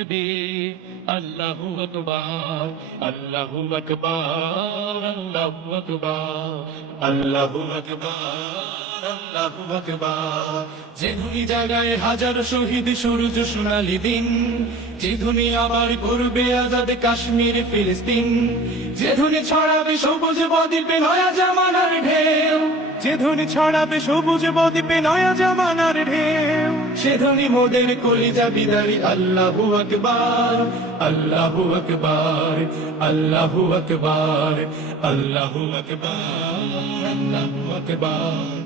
আকবার, আল্লাহু আকবার আল্লাহু আকবার আল্লাহু আকবার আল্লাহু আকবার। যে ধুনি জাগায় হাজার শহীদ, সূর্য সোনালি দিন। যে ধুনি আবার কাশ্মীর, ফিলিস্তিন। যে ধুনি ছড়াবে সবুজ বদ্বীপে নয়া জামানার ঢেউ। যে ধ্বনি ছড়াবে সবুজ বদ্বীপে নয়া জামানার ঢেউ। সে ধনী মোদের কলিজা বিদারি। আল্লাহু আকবার আল্লাহু আকবার আল্লাহু আকবার আল্লাহু আকবার আল্লাহু আকবার।